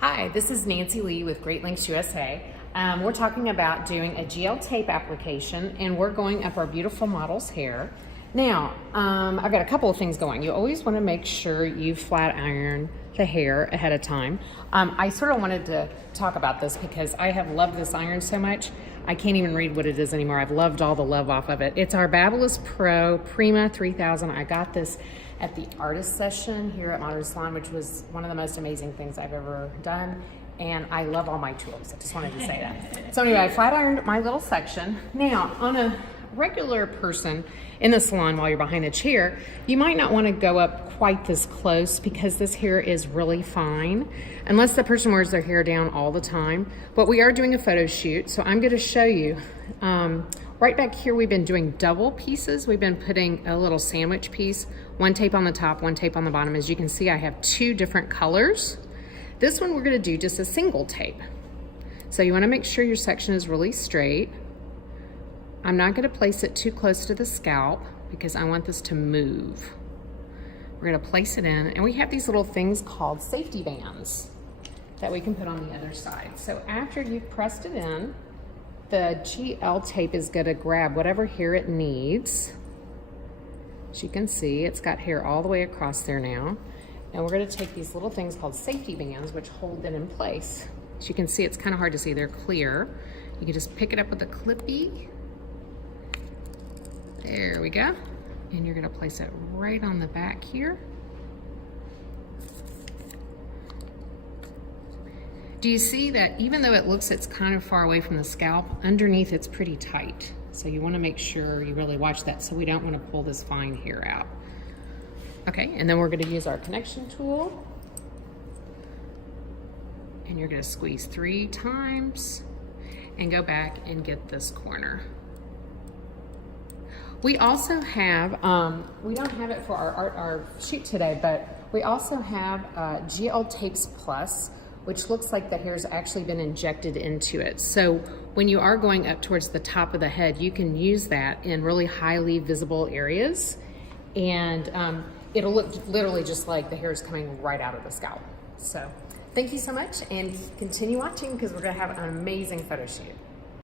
Hi, this is Nanci Lee with Great Links USA. We're talking about doing a GL tape application, and we're going up our beautiful model's hair. Now, I've got a couple of things going. You always want to make sure you flat iron the hair ahead of time. I sort of wanted to talk about this because I have loved this iron so much. I can't even read what it is anymore. I've loved all the love off of it. It's our Babyliss Pro Prima 3000. I got this at the artist session here at Modern Salon, which was one of the most amazing things I've ever done. And I love all my tools. I just wanted to say that. So anyway, I flat ironed my little section. Now, on a regular person in the salon while you're behind the chair, you might not want to go up quite this close because this hair is really fine, unless the person wears their hair down all the time. But we are doing a photo shoot, so I'm going to show you. Right back here, we've been doing double pieces. We've been putting a little sandwich piece, one tape on the top, one tape on the bottom. As you can see, I have two different colors. This one, we're gonna do just a single tape. So you wanna make sure your section is really straight. I'm not gonna place it too close to the scalp because I want this to move. We're gonna place it in, and we have these little things called safety bands that we can put on the other side. So after you've pressed it in, the GL tape is gonna grab whatever hair it needs. As you can see, it's got hair all the way across there now. And we're gonna take these little things called safety bands, which hold it in place. As you can see, it's kind of hard to see, they're clear. You can just pick it up with a clippy. There we go. And you're gonna place it right on the back here. Do you see that even though it looks it's kind of far away from the scalp, underneath it's pretty tight. So you wanna make sure you really watch that, so we don't wanna pull this fine hair out. Okay, and then we're gonna use our connection tool. And you're gonna squeeze 3 times and go back and get this corner. We also have, we don't have it for our shoot today, but we also have GL Tapes Plus, which looks like the hair's actually been injected into it. So when you are going up towards the top of the head, you can use that in really highly visible areas. And it'll look literally just like the hair is coming right out of the scalp. So thank you so much, and continue watching because we're gonna have an amazing photo shoot.